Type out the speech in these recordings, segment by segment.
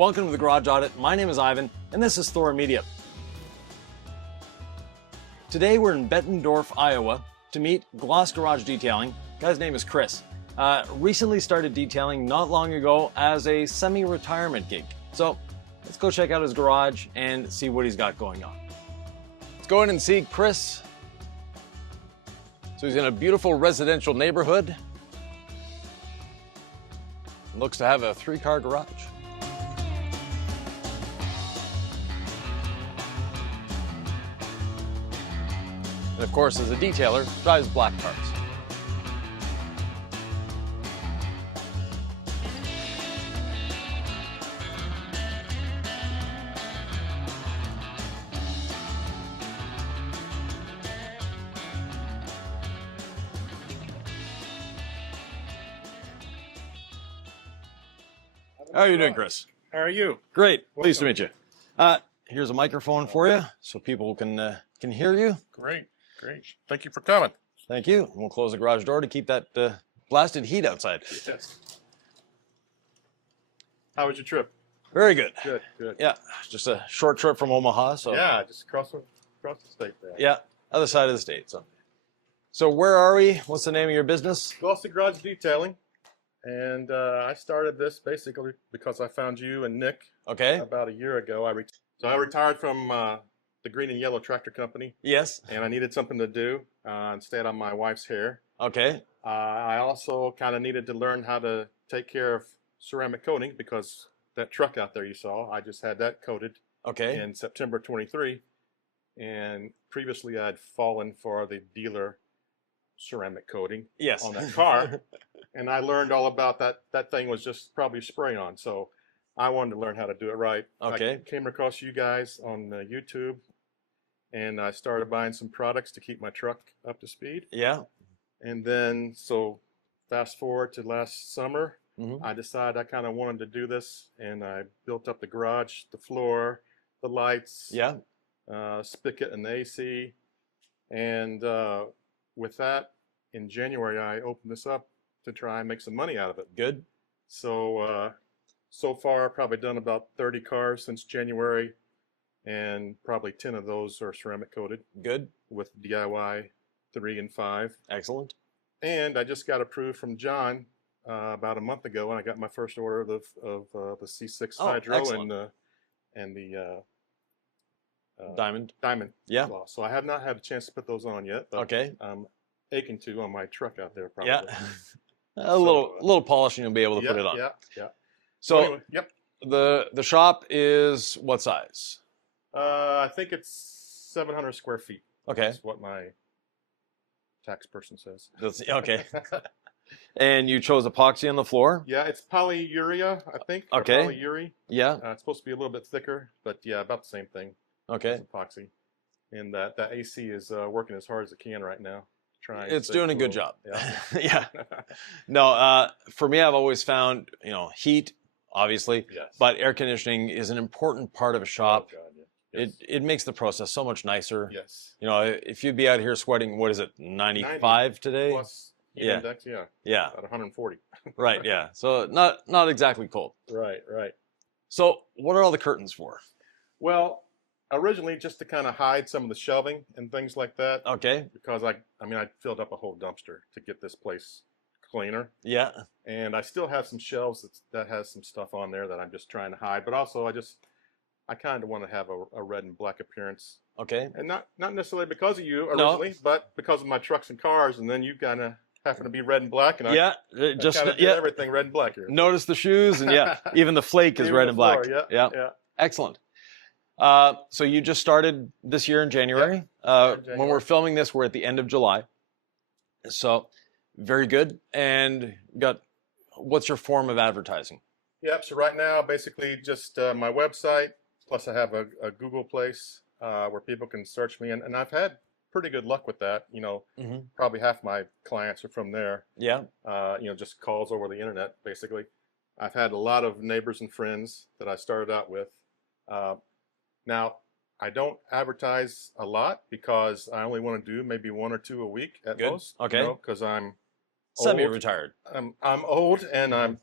welcome to the Garage Audit. My name is Ivan, and this is Thor Media. Today we're in Bettendorf, Iowa, to meet Gloss Garage Detailing. Guy's name is Chris. Recently started detailing not long ago as a semi-retirement gig. So let's go check out his garage and see what he's got going on. Let's go in and see Chris. So he's in a beautiful residential neighborhood. Looks to have a 3-car garage. And of course, as a detailer, drives black cars. How are you doing, Chris? How are you? Great. Pleased to meet you. Here's a microphone for you so people can hear you. Great. Thank you for coming. Thank you. We'll close the garage door to keep that blasted heat outside. Yes. How was your trip? Very good. Good. Yeah, just a short trip from Omaha. So Yeah, just across the state there. yeah, other side of the state. So where are we? What's the name of your business? Gloss Garage Detailing. And I started this basically because I found you and Nick Okay. about a year ago. I retired from the green and yellow tractor company, Yes. and I needed something to do and stayed on my wife's hair. Okay. I also kind of needed to learn how to take care of ceramic coating because that truck out there you saw, I just had that coated Okay. in September 23. And previously I'd fallen for the dealer ceramic coating Yes. on that car. And I learned all about that. That thing was just probably spray on. So I wanted to learn how to do it right. Okay. I came across you guys on YouTube, and I started buying some products to keep my truck up to speed. Yeah. And then, so fast forward to last summer, Mhm. I decided I kind of wanted to do this, and I built up the garage, the floor, the lights, Yeah. spigot and the AC. And with that, in January, I opened this up to try and make some money out of it. Good. So, so far, probably done about 30 cars since January, and probably 10 of those are ceramic coated Good. with DIY 3 and 5. Excellent. And I just got approved from John about a month ago, and I got my first order of the C6 Oh, Hydro excellent. and the Diamond. Diamond Yeah. Gloss. So I have not had a chance to put those on yet, but Okay. I'm aching to on my truck out there probably. Yeah. A little polishing, you'll be able to put it on. Yeah. So anyway, yep. the shop is what size? I think it's 700 square feet. Okay. That's what my tax person says. That's okay. And you chose epoxy on the floor? Yeah, it's polyurea, I think. or Okay. Polyurethane. Yeah. It's supposed to be a little bit thicker, but yeah, about the same thing. Okay. It's epoxy. And that AC is working as hard as it can right now. It's doing a good job. Yeah. Yeah. No, for me, I've always found, heat, obviously, Yes. but air conditioning is an important part of a shop. Oh, God, yeah. Yes. It makes the process so much nicer. Yes. If you'd be out here sweating, what is it, 95 today? Plus heat Yeah. index, yeah. Yeah. About 140. Right. Yeah. So not exactly cold. Right. So what are all the curtains for? Well, originally just to kind of hide some of the shelving and things like that. Okay. Because I filled up a whole dumpster to get this place cleaner. Yeah. And I still have some shelves that has some stuff on there that I'm just trying to hide. But also I kind of want to have a red and black appearance. Okay. And not necessarily because of you No. originally, but because of my trucks and cars. And then you kind of happen to be red and black. And Yeah. I Just kind of yeah. everything red and black here. Notice the shoes and yeah, even the flake is Even red the and black. floor, Yeah. Excellent. So you just started this year in January. January. When we're filming this, we're at the end of July. So very good. And what's your form of advertising? Yep. So right now, basically just my website. Plus, I have a Google place where people can search me, and I've had pretty good luck with that. Mhm. Probably half my clients are from there. Yeah. Just calls over the internet, basically. I've had a lot of neighbors and friends that I started out with. Now, I don't advertise a lot because I only want to do maybe 1 or 2 a week at Good. most. Okay. Because I'm old. Semi-retired. I'm old and I'm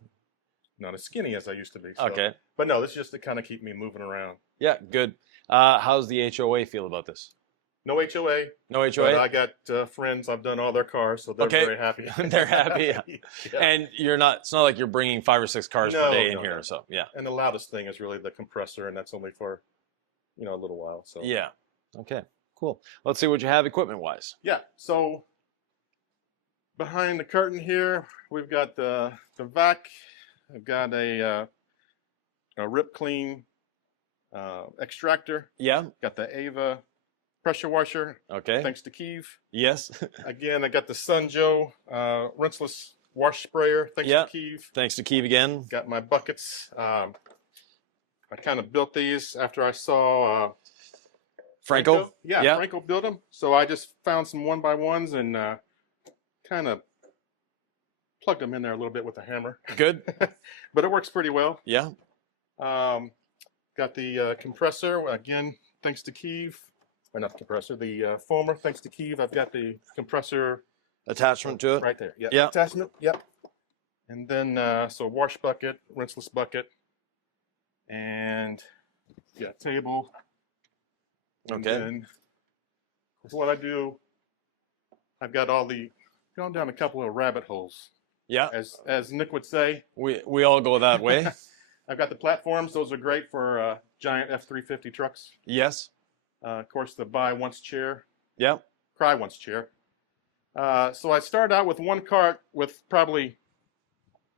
not as skinny as I used to be. So. Okay. But no, this is just to kind of keep me moving around. Yeah, good. How's the HOA feel about this? No HOA. No HOA? But I got friends. I've done all their cars, so they're very happy. They're happy. Yeah. Yeah. And it's not like you're bringing 5 or 6 cars per day in here. So, yeah. And the loudest thing is really the compressor, and that's only for, a little while. So yeah. Okay, cool. Let's see what you have equipment-wise. Yeah, so behind the curtain here, we've got the vac. I've got a rip clean extractor. Yeah. Got the Ava pressure washer. Okay. Thanks to Kiev. Yes. Again, I got the Sunjo rinseless wash sprayer. Thanks to Kiev. Thanks to Kiev again. Got my buckets. I kind of built these after I saw Franco? Yeah, Franco built them. So I just found some 1x1s and kind of plugged them in there a little bit with a hammer. Good. But it works pretty well. Yeah. Got the compressor, again, thanks to Kiev. Or not the compressor, the foamer, thanks to Kiev. I've got the compressor attachment to it. Right there. Yeah. Yeah. Attachment. Yep. And then so wash bucket, rinseless bucket, and table. Okay. And then what I do, I've got gone down a couple of rabbit holes. Yeah. As Nick would say. We all go that way. I've got the platforms. Those are great for giant F-350 trucks. Yes. Of course, the buy once chair. Yeah. Cry once chair. So I started out with one cart with probably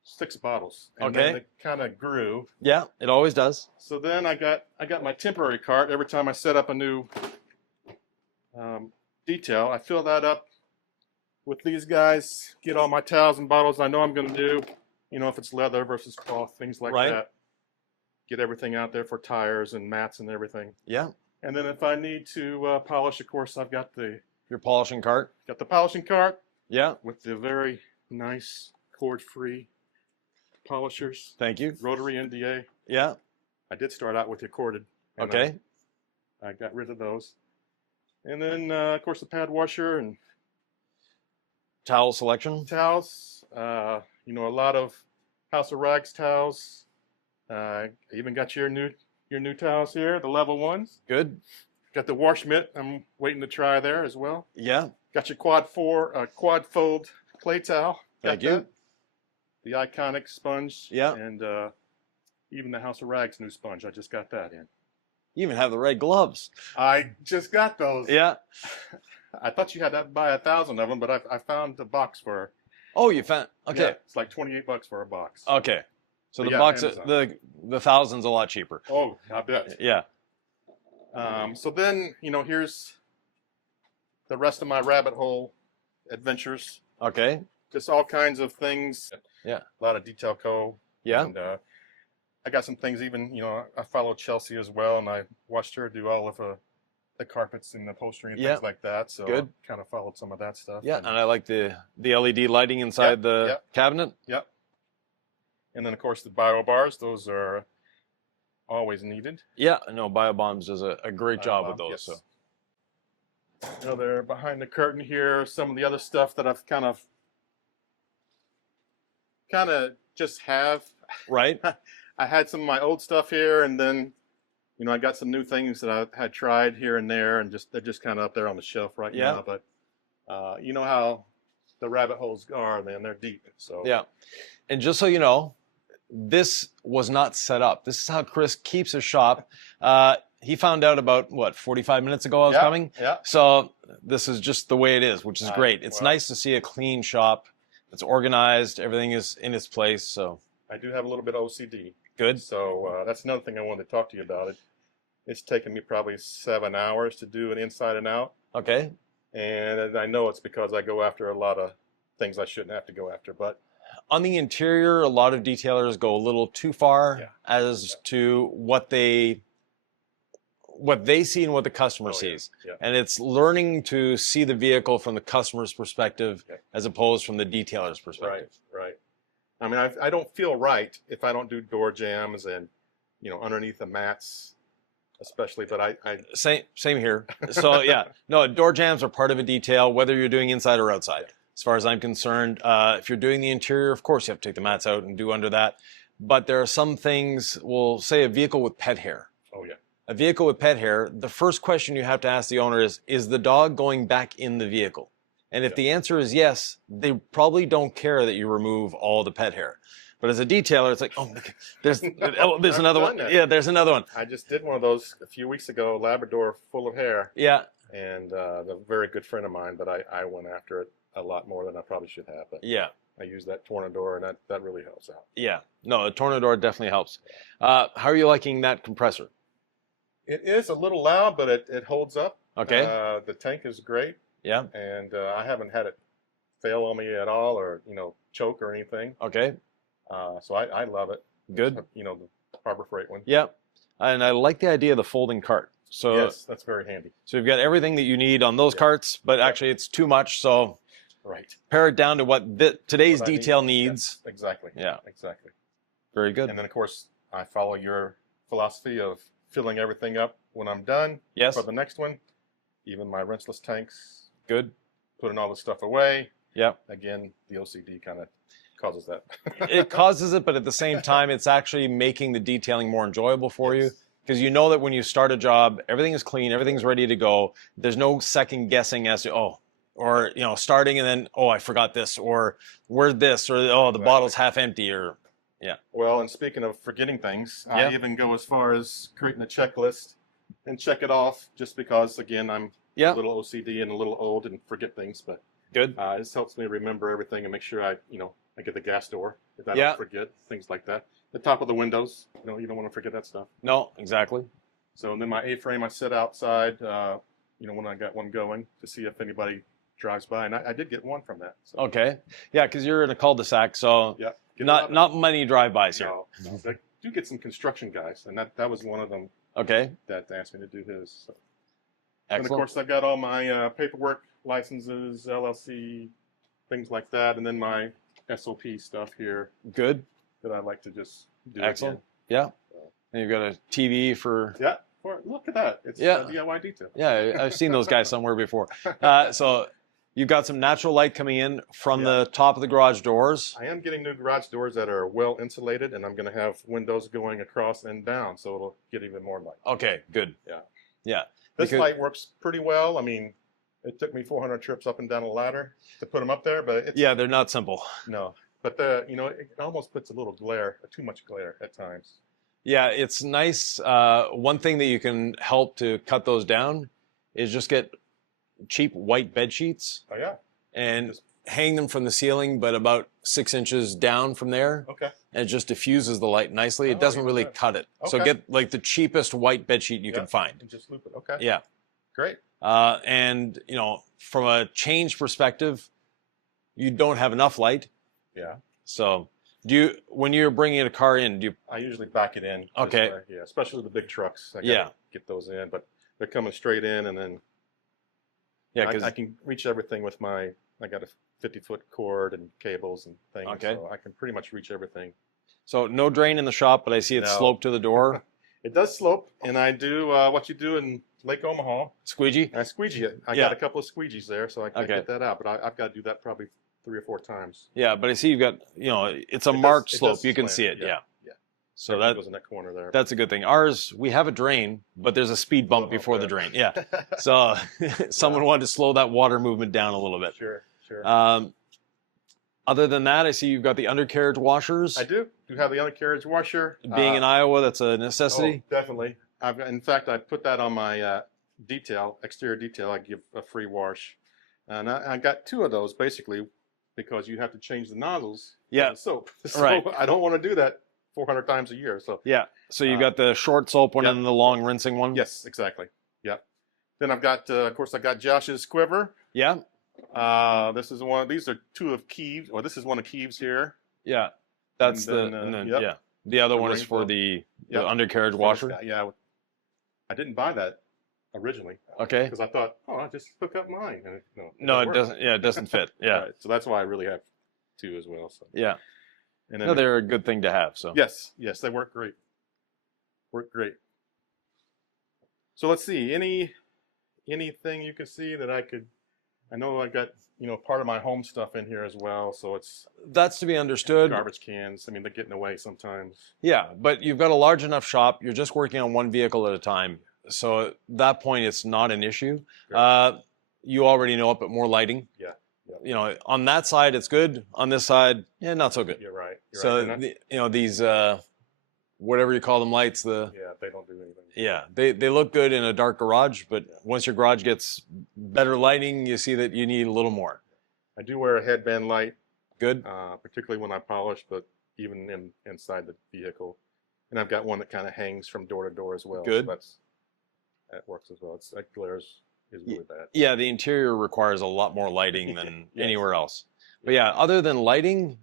6 bottles. And then it kind of grew. Yeah, it always does. So then I got my temporary cart. Every time I set up a new detail, I fill that up with these guys, get all my towels and bottles I know I'm going to do, if it's leather versus cloth, things like that. Get everything out there for tires and mats and everything. Yeah. And then if I need to polish, of course, I've got your polishing cart. Got the polishing cart. Yeah. With the very nice cord-free polishers. Thank you. Rotary and DA. Yeah. I did start out with the corded. Okay. I got rid of those. And then, of course, the pad washer and towel selection. Towels. A lot of House of Rags towels. I even got your new towels here, the level ones. Good. Got the wash mitt. I'm waiting to try there as well. Yeah. Got your quad fold clay towel. Thank you. The iconic sponge. Yeah. And even the House of Rags new sponge. I just got that in. You even have the red gloves. I just got those. Yeah. I thought you had to buy 1,000 of them, but I found the box for. Oh, you found? Okay. Yeah, it's like $28 for a box. Okay. So the box, the 1,000's a lot cheaper. Oh, I bet. Yeah. So then, here's the rest of my rabbit hole adventures. Okay. Just all kinds of things. Yeah. A lot of detail co. Yeah. And I got some things even, I followed Chelsea as well, and I watched her do all of the carpets and the upholstery and things like that. So good. I kind of followed some of that stuff. Yeah, and I like the LED lighting inside the cabinet. Yep. And then, of course, the bio bars. Those are always needed. Yeah, no, BioBombs does a great job with those. Yes. So. They're behind the curtain here. Some of the other stuff that I've kind of just have. Right. I had some of my old stuff here, and then, I got some new things that I had tried here and there, and they're just kind of up there on the shelf right now. But you know how the rabbit holes are, man. They're deep. So yeah. And just so you know, this was not set up. This is how Chris keeps his shop. He found out about, 45 minutes ago I was coming? Yeah. So this is just the way it is, which is great. It's nice to see a clean shop. It's organized. Everything is in its place. So I do have a little bit of OCD. Good. So that's another thing I wanted to talk to you about. It's taken me probably 7 hours to do an inside and out. Okay. And I know it's because I go after a lot of things I shouldn't have to go after. But on the interior, a lot of detailers go a little too far as to what they see and what the customer sees. Yeah. And it's learning to see the vehicle from the customer's perspective as opposed from the detailer's perspective. Right. I mean, I don't feel right if I don't do door jams and, underneath the mats, especially, but I Same here. So yeah, no, door jams are part of a detail, whether you're doing inside or outside. As far as I'm concerned, if you're doing the interior, of course you have to take the mats out and do under that. but there are some things, we'll say a vehicle with pet hair. Oh yeah. A vehicle with pet hair, the first question you have to ask the owner is the dog going back in the vehicle? And if the answer is yes, they probably don't care that you remove all the pet hair. But as a detailer, it's like, oh, there's there's another one. Yeah, there's another one. I just did one of those a few weeks ago, Labrador full of hair. Yeah. And a very good friend of mine, but I went after it a lot more than I probably should have. But yeah. I use that Tornador, and that really helps out. Yeah. No, a Tornador definitely helps. How are you liking that compressor? It is a little loud, but it holds up. Okay. The tank is great. Yeah. And I haven't had it fail on me at all, or choke or anything. Okay. So I love it. Good. The Harbor Freight one. Yeah. And I like the idea of the folding cart. So yes, that's very handy. So you've got everything that you need on those carts, but actually it's too much. So right. Pare it down to what today's detail needs. Yes, exactly. Yeah. Exactly. Very good. And then of course I follow your philosophy of filling everything up when I'm done. Yes. For the next one, even my rinseless tanks. Good. Putting all the stuff away. Yeah. Again, the OCD kind of causes that. It causes it, but at the same time, it's actually making the detailing more enjoyable for you. Because you know that when you start a job, everything is clean, everything's ready to go. There's no second guessing as to, or starting and then, I forgot this, or where'd this, or the bottle's half empty, or yeah. Well, and speaking of forgetting things, I even go as far as creating a checklist and check it off, just because again I'm a little OCD and a little old and forget things, but good. This helps me remember everything and make sure I get the gas door if I don't forget things like that. The top of the windows, you don't want to forget that stuff. No, exactly. So then my A-frame I set outside, when I got one going to see if anybody drives by, and I did get one from that. So. Okay, yeah, because you're in a cul-de-sac, so not many drive-bys here. No, I do get some construction guys, and that was one of them. Okay. That asked me to do his. So. Excellent. And of course, I've got all my paperwork, licenses, LLC, things like that, and then my SOP stuff here. Good. That I like to just do. Excellent. Again. Yeah. And you've got a TV for. Yeah. Look at that. It's a DIY detail. Yeah, I've seen those guys somewhere before. So you've got some natural light coming in from the top of the garage doors. I am getting new garage doors that are well insulated, and I'm going to have windows going across and down, so it'll get even more light. Okay, good. Yeah. Yeah. This light works pretty well. I mean, it took me 400 trips up and down a ladder to put them up there, but it's... Yeah, they're not simple. No. But it almost puts a little glare, too much glare at times. Yeah, it's nice. One thing that you can help to cut those down is just get cheap white bed sheets. Oh yeah. And hang them from the ceiling, but about 6 inches down from there. Okay. And it just diffuses the light nicely. It doesn't really cut it. Okay. So get like the cheapest white bed sheet you can find. And just loop it. Okay. Yeah. Great. And from a change perspective, you don't have enough light. Yeah. So when you're bringing a car in, I usually back it in. Okay. Yeah, especially the big trucks. I gotta get those in, but they're coming straight in, and then I can reach everything with I got a 50-foot cord and cables and things. Okay. So I can pretty much reach everything. So no drain in the shop, but I see it sloped to the door. It does slope, and I do what you do in Lake Omaha. Squeegee? I squeegee it. I got a couple of squeegees there, so I can get that out, but I've got to do that probably 3 or 4 times. Yeah, but I see you've got, it's a marked slope. You can see it. Yeah. So that goes in that corner there. That's a good thing. Ours, we have a drain, but there's a speed bump before the drain. Yeah. So someone wanted to slow that water movement down a little bit. Sure. Other than that, I see you've got the undercarriage washers. I do have the undercarriage washer. Being in Iowa, that's a necessity. Oh, definitely. In fact, I put that on my exterior detail. I give a free wash. And I got 2 of those basically because you have to change the nozzles. Yeah. The soap. So I don't want to do that 400 times a year. So yeah. So you've got the short soap one and the long rinsing one. Yes, exactly. Yeah. Then I've got, of course, I got Josh's quiver. Yeah. This is one. These are 2 of Keeves, or this is one of Keeves here. Yeah. That's the other one is for the undercarriage washer. Yeah. I didn't buy that originally. Okay. Because I thought, I'll just hook up mine. And it doesn't. Yeah, it doesn't fit. Yeah. Right. So that's why I really have 2 as well. So. Yeah. And then they're a good thing to have. So. Yes, they work great. So let's see. Anything you can see that I could I know I've got, part of my home stuff in here as well, so it's That's to be understood. garbage cans. I mean, they're getting away sometimes. Yeah, but you've got a large enough shop. You're just working on one vehicle at a time. So at that point, it's not an issue. You already know it, but more lighting. Yeah. On that side, it's good. On this side, yeah, not so good. You're right. These, whatever you call them, lights, yeah, they don't do anything. Yeah, they look good in a dark garage, but once your garage gets better lighting, you see that you need a little more. I do wear a headband light. Good. Particularly when I polish, but even inside the vehicle. And I've got one that kind of hangs from door to door as well. Good. So that works as well. That glares is really bad. Yeah, the interior requires a lot more lighting than anywhere else. But yeah, other than lighting,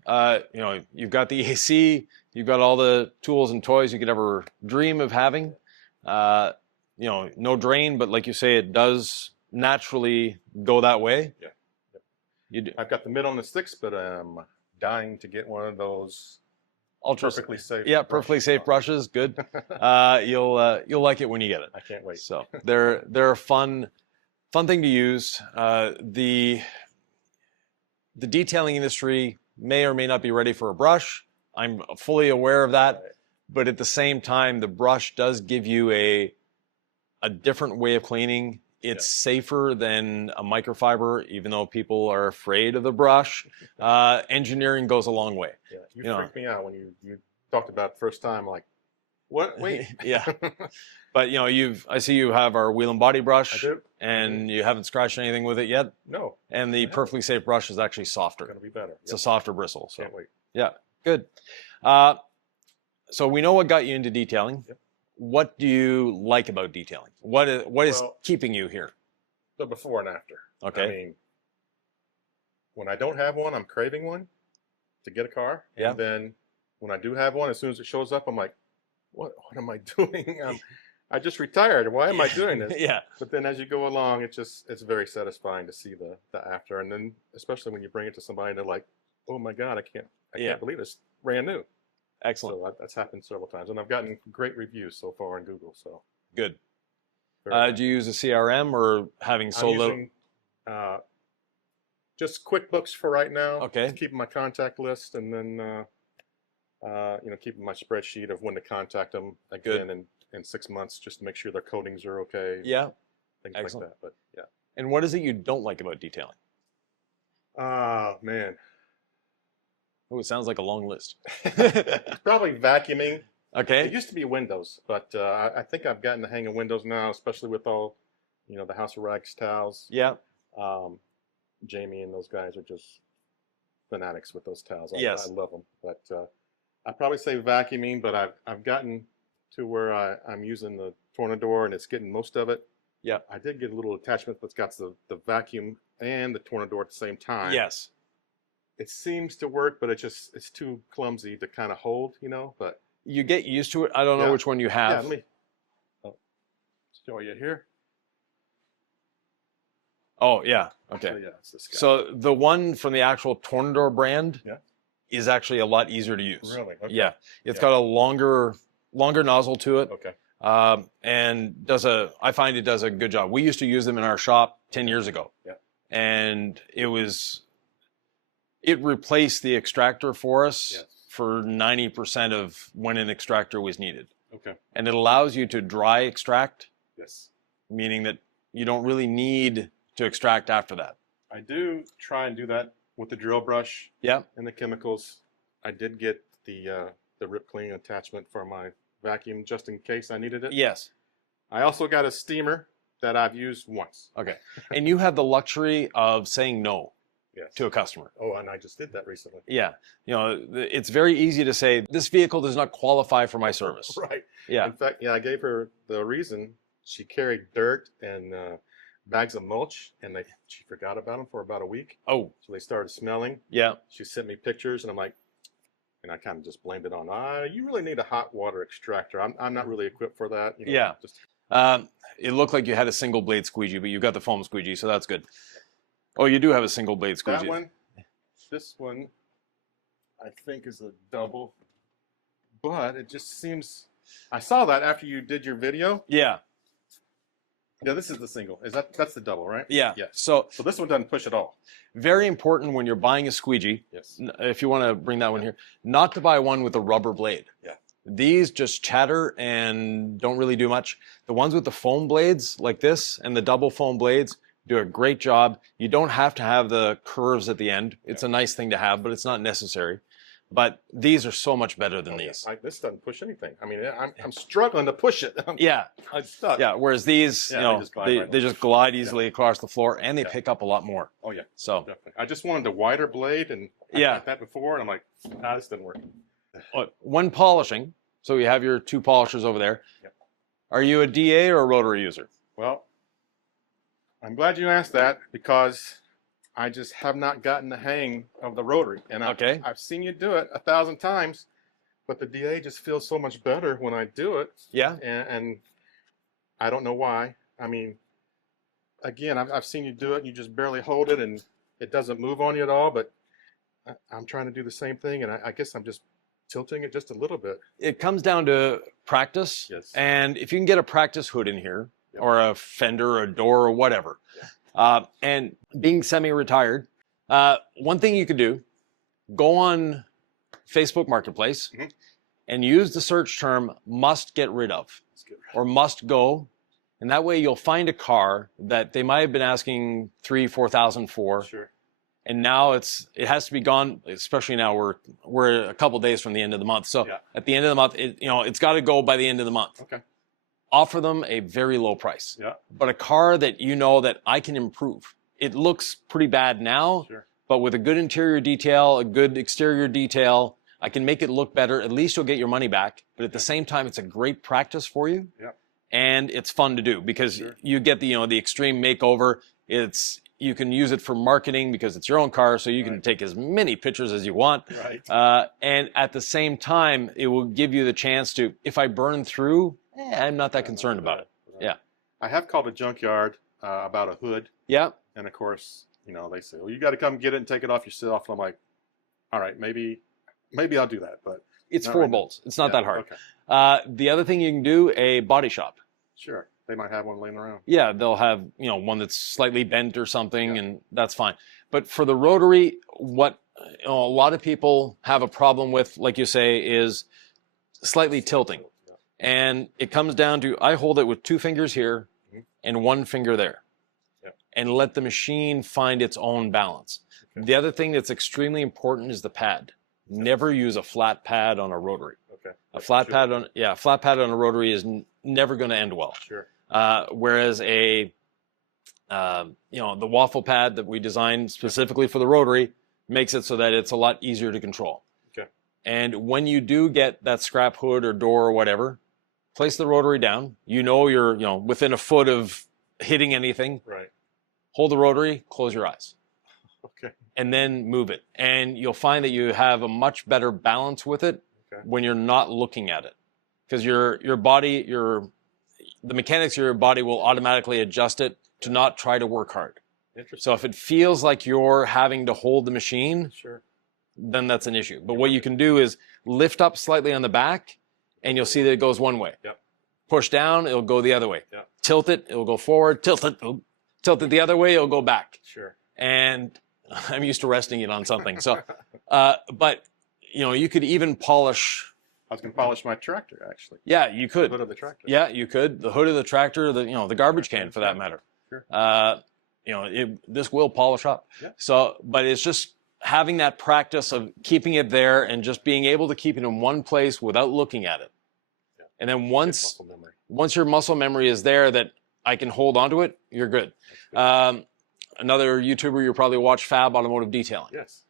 you've got the AC, you've got all the tools and toys you could ever dream of having. No drain, but like you say, it does naturally go that way. Yeah. You do. I've got the mid on the 6, but I'm dying to get one of those perfectly safe. Yeah, perfectly safe brushes. Good. You'll like it when you get it. I can't wait. So they're a fun thing to use. The detailing industry may or may not be ready for a brush. I'm fully aware of that. Right. But at the same time, the brush does give you a different way of cleaning. It's safer than a microfiber, even though people are afraid of the brush. Engineering goes a long way. Yeah, you freaked me out when you talked about it the first time. Like, what? Wait. Yeah. But I see you have our wheel and body brush. I do. And you haven't scratched anything with it yet. No. And the perfectly safe brush is actually softer. It's gonna be better. It's a softer bristle. So can't wait. yeah, good. So we know what got you into detailing. Yep. What do you like about detailing? What is keeping you here? The before and after. Okay. I mean, when I don't have one, I'm craving one to get a car. Yeah. And then when I do have one, as soon as it shows up, I'm like, what am I doing? I just retired. Why am I doing this? Yeah. But then as you go along, it's very satisfying to see the after. And then especially when you bring it to somebody and they're like, oh my God, I can't believe it's brand new. Excellent. So that's happened several times. And I've gotten great reviews so far on Google. So good. Do you use a CRM or having sold I'm using, just QuickBooks for right now. Okay. Just keeping my contact list and then, keeping my spreadsheet of when to contact them again in 6 months just to make sure their coatings are okay. Yeah. Things Excellent. like that. But yeah. And what is it you don't like about detailing? Man. Oh, it sounds like a long list. It's probably vacuuming. Okay. It used to be windows, but I think I've gotten the hang of windows now, especially with all, the House of Rags towels. Yeah. Jamie and those guys are just fanatics with those towels. I love them. But I'd probably say vacuuming, but I've gotten to where I'm using the Tornador and it's getting most of it. Yeah. I did get a little attachment that's got the vacuum and the Tornador at the same time. Yes. It seems to work, but it's too clumsy to kind of hold, but you get used to it. I don't know which one you have. Yeah, let me show you here. Oh, yeah. Okay. So, yeah, it's this guy. So the one from the actual Tornador brand is actually a lot easier to use. Really? Okay. Yeah. It's got a longer nozzle to it. Okay. And I find it does a good job. We used to use them in our shop 10 years ago. Yeah. And it replaced the extractor for us for 90% of when an extractor was needed. Okay. And it allows you to dry extract. Yes. Meaning that you don't really need to extract after that. I do try and do that with the drill brush. Yeah. And the chemicals. I did get the rip clean attachment for my vacuum just in case I needed it. Yes. I also got a steamer that I've used once. Okay. And you have the luxury of saying no to a customer. Oh, and I just did that recently. Yeah. It's very easy to say, this vehicle does not qualify for my service. Right. Yeah. In fact, I gave her the reason. She carried dirt and bags of mulch, and she forgot about them for about a week. Oh. So they started smelling. Yeah. She sent me pictures, and I'm like, and I kind of just blamed it on, you really need a hot water extractor. I'm not really equipped for that. Yeah. It looked like you had a single blade squeegee, but you got the foam squeegee, so that's good. Oh, you do have a single blade squeegee. This one, I think is a double, but it just seems, I saw that after you did your video. Yeah. Yeah, this is the single. That's the double, right? Yeah. Yeah. So So this one doesn't push at all. very important when you're buying a squeegee, Yes. if you want to bring that one here, not to buy one with a rubber blade. Yeah. These just chatter and don't really do much. The ones with the foam blades like this and the double foam blades do a great job. You don't have to have the curves at the end. It's a nice thing to have, but it's not necessary. But these are so much better than these. This doesn't push anything. I mean, I'm struggling to push it. Yeah. I'm stuck. Yeah. Whereas these, they just glide easily across the floor, and they pick up a lot more. Oh yeah. So definitely. I just wanted a wider blade, and I got that before, and I'm like, this didn't work. When polishing, so you have your two polishers over there. Yep. Are you a DA or a rotary user? Well, I'm glad you asked that, because I just have not gotten the hang of the rotary. And I've seen you do it 1,000 times, but the DA just feels so much better when I do it. Yeah. And I don't know why. I mean, again, I've seen you do it, and you just barely hold it, and it doesn't move on you at all. But I'm trying to do the same thing, and I guess I'm just tilting it just a little bit. It comes down to practice. Yes. And if you can get a practice hood in here, or a fender, or a door, or whatever, and being semi-retired, one thing you could do, go on Facebook Marketplace and use the search term "must get rid of" or "must go," and that way you'll find a car that they might have been asking $3,000-4,000 for. Sure. And now it has to be gone. Especially now we're a couple days from the end of the month. So at the end of the month, it's got to go by the end of the month. Okay. Offer them a very low price. Yeah. But a car that you know that I can improve. It looks pretty bad now, but with a good interior detail, a good exterior detail, I can make it look better. At least you'll get your money back. But at the same time, it's a great practice for you. Yeah. And it's fun to do because you get the extreme makeover. You can use it for marketing because it's your own car, so you can take as many pictures as you want. Right. And at the same time, it will give you the chance to, if I burn through, I'm not that concerned about it. Yeah. I have called a junkyard about a hood. Yeah. And of course, they say, well, you got to come get it and take it off yourself. And I'm like, all right, maybe I'll do that. But it's 4 bolts. It's not that hard. Okay. The other thing you can do, a body shop. Sure. They might have one laying around. Yeah, they'll have, one that's slightly bent or something, and that's fine. But for the rotary, what a lot of people have a problem with, like you say, is slightly tilting. And it comes down to, I hold it with 2 fingers here and 1 finger there. And let the machine find its own balance. The other thing that's extremely important is the pad. Never use a flat pad on a rotary. A flat pad on a rotary is never going to end well. Sure. Whereas the waffle pad that we designed specifically for the rotary makes it so that it's a lot easier to control. Okay. And when you do get that scrap hood or door or whatever, place the rotary down. You're within a foot of hitting anything. Right. Hold the rotary, close your eyes. Okay. And then move it. And you'll find that you have a much better balance with it when you're not looking at it. Because your body, the mechanics of your body will automatically adjust it to not try to work hard. So if it feels like you're having to hold the machine, then that's an issue. But what you can do is lift up slightly on the back, and you'll see that it goes one way. Push down, it'll go the other way. Tilt it, it'll go forward. Tilt it the other way, it'll go back. And I'm used to resting it on something. So, but you could even polish. I was going to polish my tractor, actually. Yeah, you could. The hood of the tractor. Yeah, you could. The hood of the tractor, the garbage can for that matter. Sure. This will polish up. So, but it's just having that practice of keeping it there and just being able to keep it in one place without looking at it. And then once your muscle memory is there that I can hold onto it, you're good. Another YouTuber you probably watch, Fab Automotive Detailing. Yes.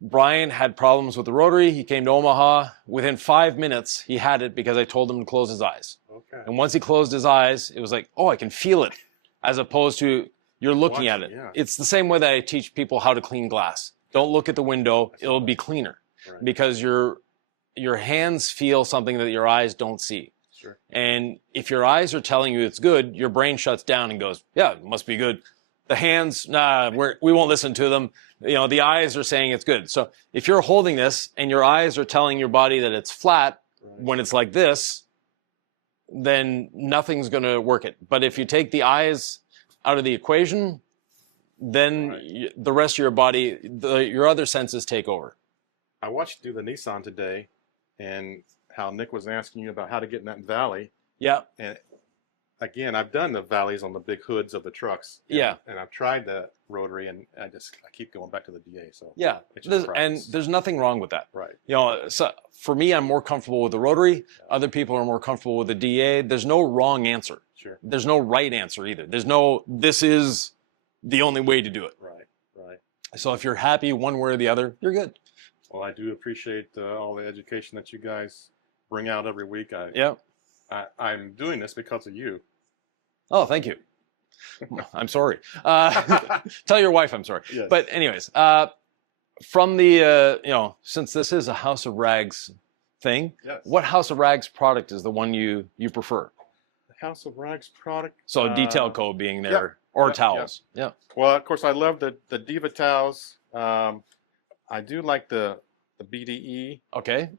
Brian had problems with the rotary. He came to Omaha. Within 5 minutes, he had it because I told him to close his eyes. Okay. And once he closed his eyes, it was like, oh, I can feel it, as opposed to you're looking at it. Yeah. It's the same way that I teach people how to clean glass. Don't look at the window. It'll be cleaner because your hands feel something that your eyes don't see. Sure. And if your eyes are telling you it's good, your brain shuts down and goes, yeah, it must be good. The hands, nah, we won't listen to them. The eyes are saying it's good. So if you're holding this and your eyes are telling your body that it's flat when it's like this, then nothing's going to work it. But if you take the eyes out of the equation, then the rest of your body, your other senses take over. I watched you do the Nissan today, and how Nick was asking you about how to get in that valley. Yeah. And again, I've done the valleys on the big hoods of the trucks. Yeah. And I've tried the rotary, and I keep going back to the DA. So yeah, and there's nothing wrong with that. Right. You know, so for me, I'm more comfortable with the rotary. Yeah. Other people are more comfortable with the DA. There's no wrong answer. Sure. There's no right answer either. There's no, this is the only way to do it. Right. Right. So if you're happy one way or the other, you're good. Well, I do appreciate all the education that you guys bring out every week. I'm doing this because of you. Oh, thank you. I'm sorry. Tell your wife I'm sorry. Yes. But anyways, from the, you know, since this is a House of Rags thing, yes. What House of Rags product is the one you prefer? The House of Rags product? So detail code being there, or towels. Yeah. Well, of course, I love the Diva towels. I do like the BDE. Okay.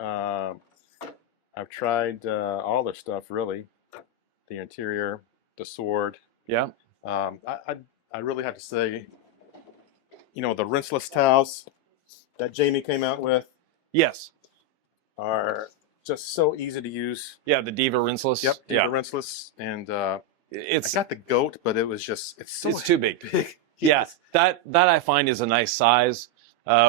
I've tried all their stuff, really. The interior, the sword. Yeah. I really have to say, you know, the rinseless towels that Jamie came out with. Yes. Are just so easy to use. Yeah, the Diva rinseless. Yep, Diva rinseless. And I got the goat, but it's too big. Yeah, that I find is a nice size.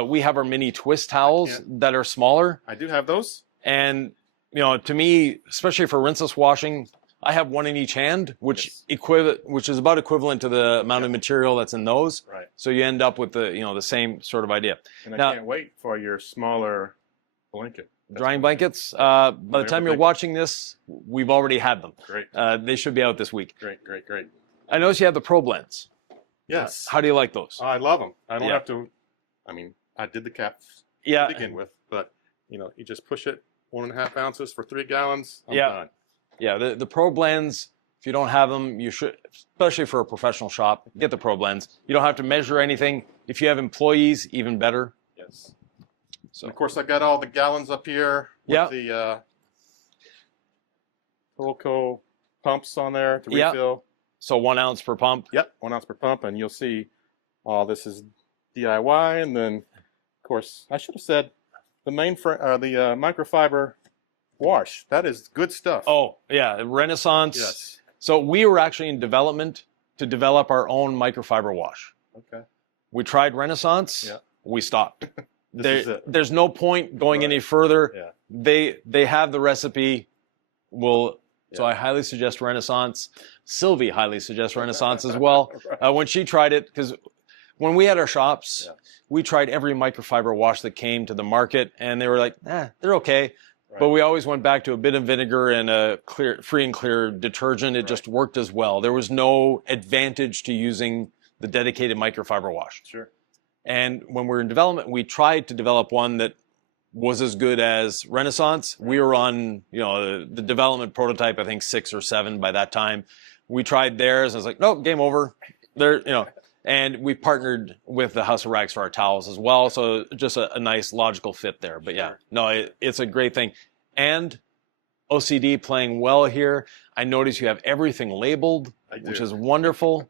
We have our mini twist towels that are smaller. I do have those. And, you know, to me, especially for rinseless washing, I have one in each hand, which is about equivalent to the amount of material that's in those. Right. So you end up with the same sort of idea. And I can't wait for your smaller blanket. Drying blankets. By the time you're watching this, we've already had them. Great. They should be out this week. Great. I noticed you have the Pro Blends. Yes. How do you like those? I love them. I don't have to. I mean, I did the caps to begin with, but you know, you just push it 1.5 ounces for 3 gallons. I'm done. Yeah. The Pro Blends. If you don't have them, you should, especially for a professional shop, get the Pro Blends. You don't have to measure anything. If you have employees, even better. Yes. So and of course, I got all the gallons up here with the Polco pumps on there to refill. So 1 ounce per pump. Yep, 1 ounce per pump, and you'll see all this is DIY, and then of course I should have said the microfiber wash. That is good stuff. Oh yeah, Renaissance. Yes. So we were actually in development to develop our own microfiber wash. Okay. We tried Renaissance. Yeah. We stopped. This is it. There's no point going any further. Yeah. They have the recipe. So I highly suggest Renaissance. Sylvie highly suggests Renaissance as well. When she tried it, because when we had our shops, we tried every microfiber wash that came to the market, and they were like, they're okay. Right. But we always went back to a bit of vinegar and a free and clear detergent. It just worked as well. There was no advantage to using the dedicated microfiber wash. Sure. And when we were in development, we tried to develop one that was as good as Renaissance. We were on, the development prototype, I think 6 or 7 by that time. We tried theirs, and I was like, nope, game over. And we partnered with the House of Rags for our towels as well. So just a nice logical fit there. But it's a great thing. And OCD playing well here. I notice you have everything labeled, which is wonderful.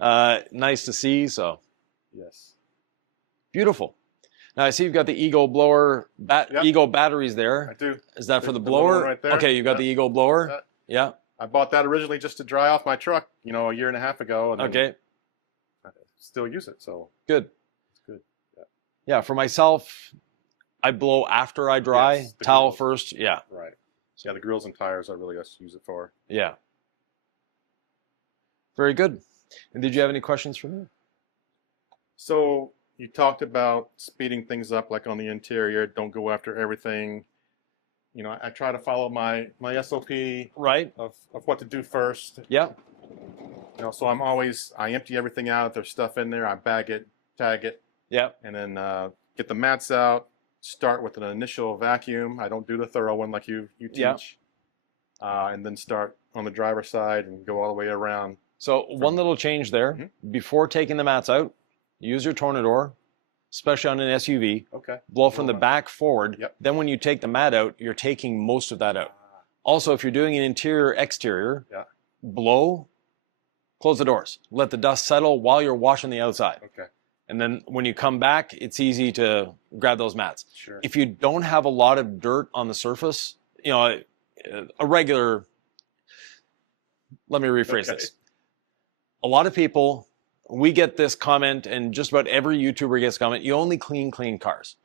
Nice to see. So yes, beautiful. Now I see you've got the Eagle blower, Eagle batteries there. I do. Is that for the blower? Right there. Okay, you got the Eagle blower. Yeah. I bought that originally just to dry off my truck, a year and a half ago. And okay. I still use it, so good. It's good. Yeah. For myself, I blow after I dry. Yes, towel grills. First. Yeah. Right. Yeah, the grills and tires I really just use it for. Yeah. Very good. And did you have any questions for me? So you talked about speeding things up, like on the interior. Don't go after everything. I try to follow my SOP of what to do first. Yeah. So I empty everything out. If there's stuff in there, I bag it, tag it. Yeah. And then get the mats out. Start with an initial vacuum. I don't do the thorough one like you teach. Yeah. And then start on the driver's side and go all the way around. So one little change there. Mm-hmm. Before taking the mats out, use your Tornador, especially on an SUV. Okay. Blow from the back forward. Yep. Then when you take the mat out, you're taking most of that out. Also, if you're doing an interior exterior, Yeah. blow, close the doors, let the dust settle while you're washing the outside. Okay. And then when you come back, it's easy to grab those mats. Sure. If you don't have a lot of dirt on the surface, you know, a regular, let me rephrase this. A lot of people, we get this comment, and just about every YouTuber gets a comment, you only clean cars.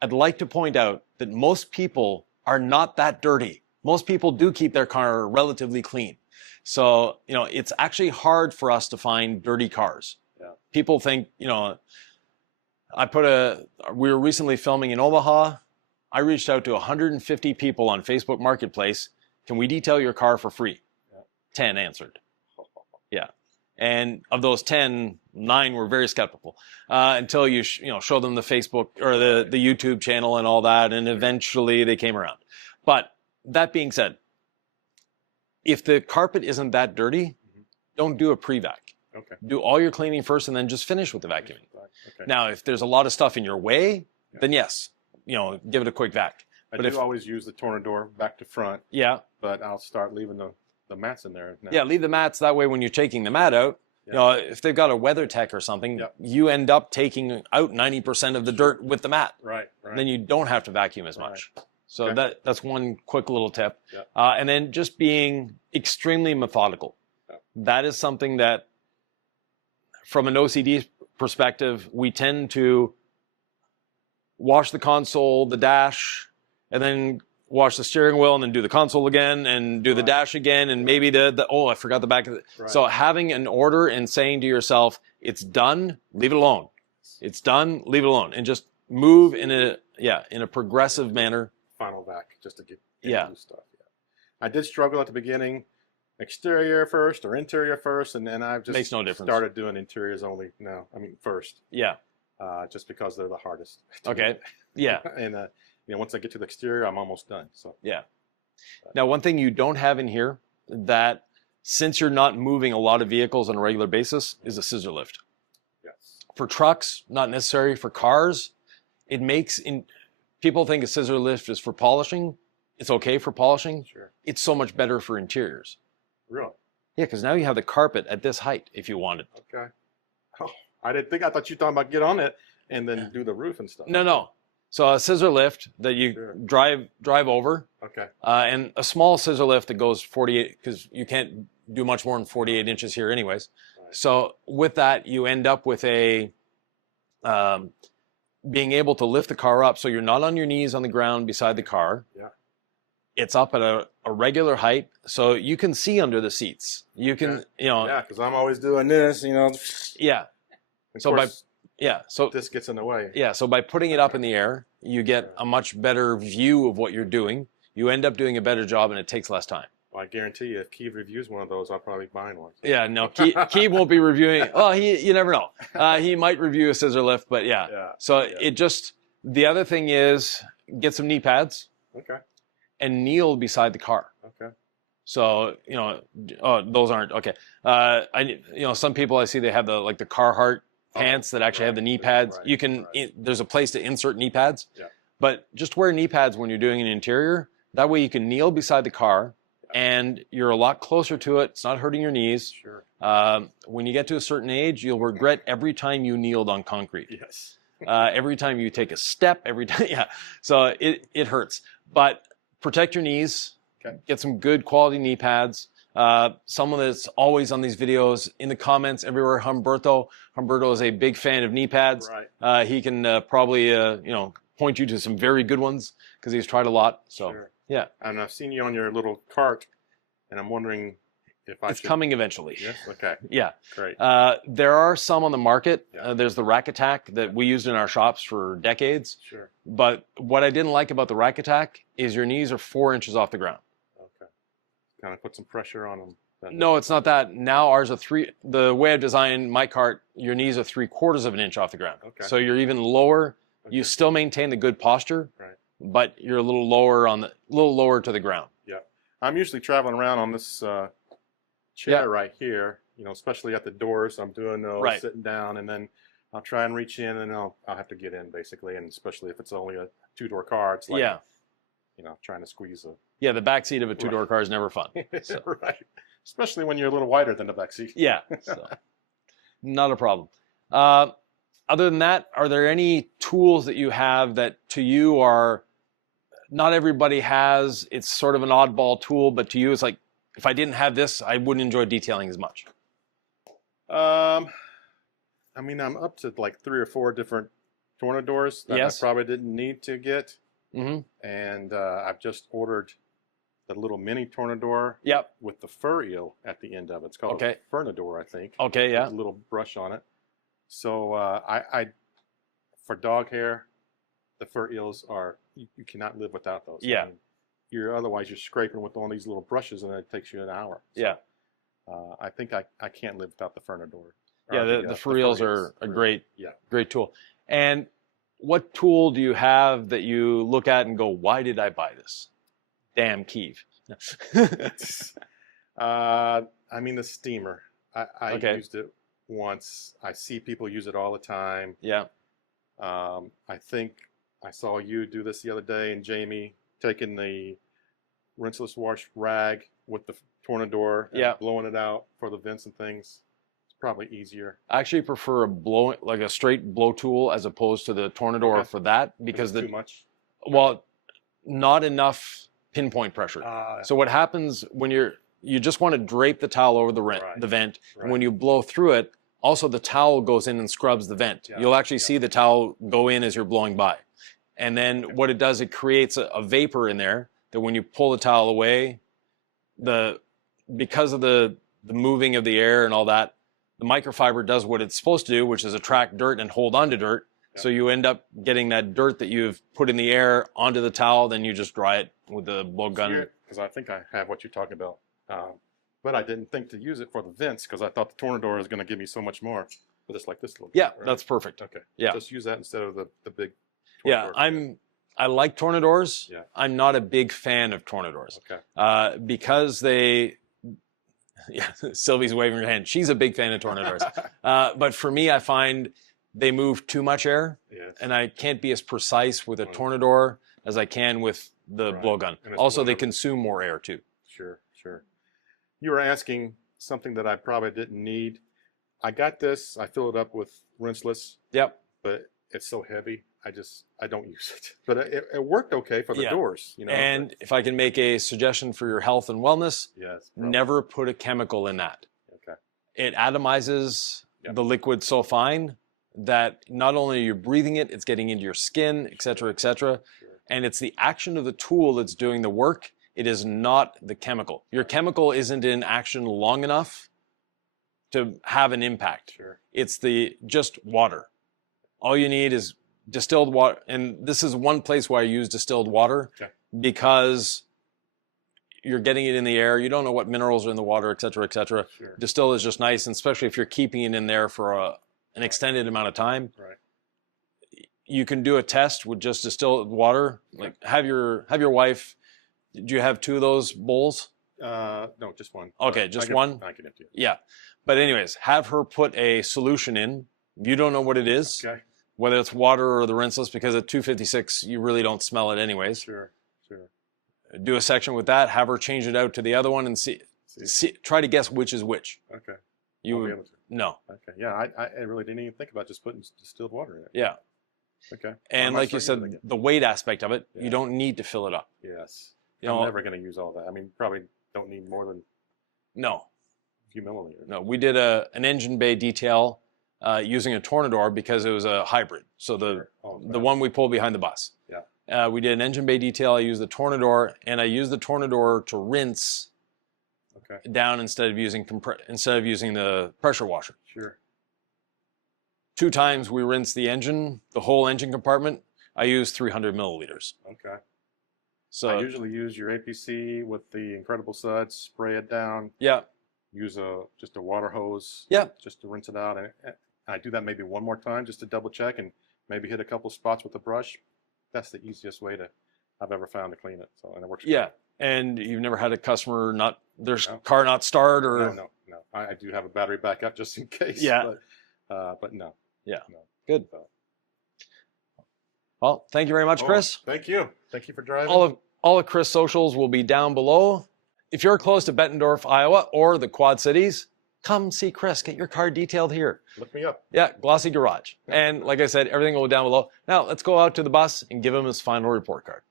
I'd like to point out that most people are not that dirty. Most people do keep their car relatively clean. So, you know, it's actually hard for us to find dirty cars. Yeah. People think, you know, we were recently filming in Omaha. I reached out to 150 people on Facebook Marketplace. Can we detail your car for free? Yeah. 10 answered. Yeah. And of those 10, 9 were very skeptical until you show them the Facebook or the YouTube channel and all that, and eventually they came around. But that being said, if the carpet isn't that dirty, don't do a pre-vac. Okay. Do all your cleaning first and then just finish with the vacuuming. Okay. Now, if there's a lot of stuff in your way, then yes, give it a quick vac. I do always use the Tornador back to front. Yeah. But I'll start leaving the mats in there now. Yeah, leave the mats. That way when you're taking the mat out, if they've got a WeatherTech or something, you end up taking out 90% of the dirt with the mat. Right. Then you don't have to vacuum as much. So that's one quick little tip. Yeah. And then just being extremely methodical. Yeah. That is something that, from an OCD perspective, we tend to wash the console, the dash, and then wash the steering wheel, and then do the console again, and do the dash again, and maybe I forgot the back of it. Right. So having an order and saying to yourself, it's done, leave it alone. It's done, leave it alone. And just move in a progressive manner. Final vac, just to get new stuff. Yeah. I did struggle at the beginning, exterior first or interior first, and then I've just makes no difference. Started doing interiors only now. I mean, first. Yeah. Just because they're the hardest. Okay. Yeah. And once I get to the exterior, I'm almost done. So yeah. Now, one thing you don't have in here that, since you're not moving a lot of vehicles on a regular basis, is a scissor lift. Yes. For trucks, not necessary. For cars, people think a scissor lift is for polishing. It's okay for polishing. Sure. It's so much better for interiors. Really? Yeah, because now you have the carpet at this height if you wanted. Okay. Oh, I thought you were talking about get on it and then do the roof and stuff. No. So a scissor lift that you drive over. Okay. And a small scissor lift that goes 48, because you can't do much more than 48 inches here anyways. Right. So with that, you end up with being able to lift the car up so you're not on your knees on the ground beside the car. Yeah. It's up at a regular height, so you can see under the seats. You can, Yeah, because I'm always doing this, Yeah. So this gets in the way. Yeah, so by putting it up in the air, you get a much better view of what you're doing. You end up doing a better job, and it takes less time. Well, I guarantee you, if Keith reviews one of those, I'll probably buy one. Yeah, no, Keith won't be reviewing. Well, you never know. He might review a scissor lift, but yeah. So the other thing is, get some knee pads. Okay. And kneel beside the car. Okay. So, those aren't, okay. Some people I see, they have the Carhartt pants that actually have the knee pads. You can, there's a place to insert knee pads. Yeah. But just wear knee pads when you're doing an interior. That way you can kneel beside the car and you're a lot closer to it. It's not hurting your knees. Sure. When you get to a certain age, you'll regret every time you kneeled on concrete. Yes. Every time you take a step, every time, So it hurts. But protect your knees. Okay. Get some good quality knee pads. Someone that's always on these videos, in the comments everywhere, Humberto is a big fan of knee pads. Right. He can probably point you to some very good ones because he's tried a lot. So sure. Yeah. And I've seen you on your little cart, and I'm wondering if it's coming eventually. Yes. Okay. Yeah. Great. There are some on the market. Yeah. There's the Rack Attack that we used in our shops for decades. Sure. But what I didn't like about the Rack Attack is your knees are 4 inches off the ground. Okay. Kind of put some pressure on them. No, it's not that. Now ours are the way I've designed my cart, your knees are 3/4 of an inch off the ground. Okay. So you're even lower. Okay. You still maintain the good posture, right, but you're a little lower to the ground. Yeah. I'm usually traveling around on this chair right here, especially at the doors. I'm doing those, sitting down, and then I'll try and reach in, and I'll have to get in basically, and especially if it's only a 2-door car, it's like, trying to squeeze Yeah, the back seat of a two-door car is never fun. So. Right. Especially when you're a little wider than the back seat. Yeah, so not a problem. Other than that, are there any tools that you have that to you are not everybody has? It's sort of an oddball tool, but to you it's like, if I didn't have this, I wouldn't enjoy detailing as much. I mean, I'm up to like 3 or 4 different tornadors that I probably didn't need to get. And I've just ordered the little mini tornador with the fur eel at the end of it. It's called a Furnador, I think. Okay, yeah. With a little brush on it. So I for dog hair, the fur eels are, you cannot live without those. Yeah. I mean, otherwise you're scraping with all these little brushes and it takes you an hour. So, yeah. I think I can't live without the Furnador. Yeah, the fur eels are a great tool. And what tool do you have that you look at and go, why did I buy this? Damn Keeve. I mean, the steamer. I used it once. I see people use it all the time. Yeah. I think I saw you do this the other day, and Jamie taking the rinseless wash rag with the tornador and blowing it out for the vents and things. Probably easier. I actually prefer a straight blow tool as opposed to the tornador for that, because too much. Well, not enough pinpoint pressure. So what happens when you just want to drape the towel over the vent, and when you blow through it, also the towel goes in and scrubs the vent. You'll actually see the towel go in as you're blowing by, and then what it does, it creates a vapor in there that when you pull the towel away, because of the moving of the air and all that, the microfiber does what it's supposed to do, which is attract dirt and hold on to dirt. So you end up getting that dirt that you've put in the air onto the towel, then you just dry it with the blow gun. Because I think I have what you're talking about. But I didn't think to use it for the vents because I thought the tornador was going to give me so much more. But it's like this little bit, right? That's perfect. Okay. Yeah. Just use that instead of the big tornador. Yeah, I like tornadors. Yeah. I'm not a big fan of tornadors. Okay. Because they... Yeah, Sylvie's waving her hand. She's a big fan of tornadors. But for me, I find they move too much air, and I can't be as precise with a tornador as I can with the blowgun. Also, they consume more air too. Sure, sure. You were asking something that I probably didn't need. I got this. I fill it up with rinseless. Yep. But it's so heavy. I don't use it. But it worked okay for the doors, you know. And if I can make a suggestion for your health and wellness, never put a chemical in that. Okay. It atomizes the liquid so fine that not only are you breathing it, it's getting into your skin, et cetera, et cetera. Sure. And it's the action of the tool that's doing the work. It is not the chemical. Your chemical isn't in action long enough to have an impact. Sure. It's just water. All you need is distilled water, and this is one place where I use distilled water because you're getting it in the air. You don't know what minerals are in the water, et cetera, et cetera. Sure. Distill is just nice, and especially if you're keeping it in there for an extended amount of time. Right. You can do a test with just distilled water. Like have your wife. Do you have 2 of those bowls? No, just one. Okay, just one. I can empty it. Yeah, but anyways, have her put a solution in. You don't know what it is. Okay. Whether it's water or the rinseless, because at 256, you really don't smell it anyways. Sure, sure. Do a section with that, have her change it out to the other one and see try to guess which is which. Okay. You would, no. Okay, yeah, I really didn't even think about just putting distilled water in it. Yeah. Okay. And like you said, the weight aspect of it, you don't need to fill it up. Yes. I'm never going to use all that. I mean, probably don't need more than a few milliliters. No, we did an engine bay detail using a tornador because it was a hybrid. So the one we pull behind the bus. Yeah. We did an engine bay detail. I used the tornador, and I used the tornador to rinse down instead of using the pressure washer. Sure. 2 times we rinsed the whole engine compartment. I used 300 milliliters. Okay. So I usually use your APC with the Incredible Suds, spray it down. Yeah. Use just a water hose. Yeah. Just to rinse it out, and I do that maybe one more time just to double check and maybe hit a couple spots with a brush. That's the easiest way I've ever found to clean it. So, and it works. Yeah. Great. And you've never had a customer car not start or? No. I do have a battery backup just in case. Yeah. But no. Yeah. No. Good. Well, thank you very much, Chris. Thank you. Thank you for driving. All of Chris' socials will be down below. If you're close to Bettendorf, Iowa, or the Quad Cities, come see Chris. Get your car detailed here. Look me up. Yeah, Glossy Garage. Yeah. And like I said, everything will be down below. Now, let's go out to the bus and give him his final report card.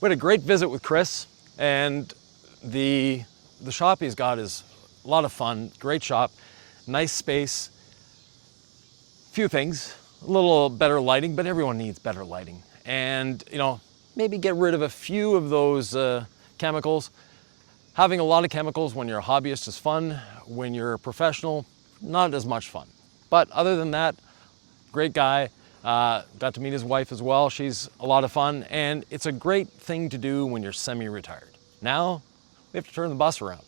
We had a great visit with Chris, and the shop he's got is a lot of fun. Great shop, nice space. Few things, a little better lighting, but everyone needs better lighting. And, you know, maybe get rid of a few of those chemicals. Having a lot of chemicals when you're a hobbyist is fun. When you're a professional, not as much fun. But other than that, great guy. Got to meet his wife as well. She's a lot of fun, and it's a great thing to do when you're semi-retired. Now, we have to turn the bus around.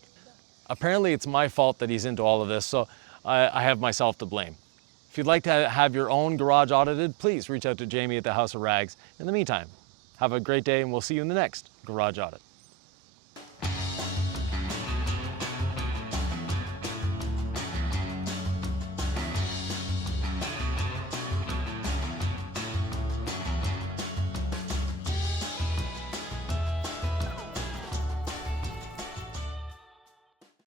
Apparently, it's my fault that he's into all of this, so I have myself to blame. If you'd like to have your own garage audited, please reach out to Jamie at the House of Rags. In the meantime, have a great day, and we'll see you in the next Garage Audit.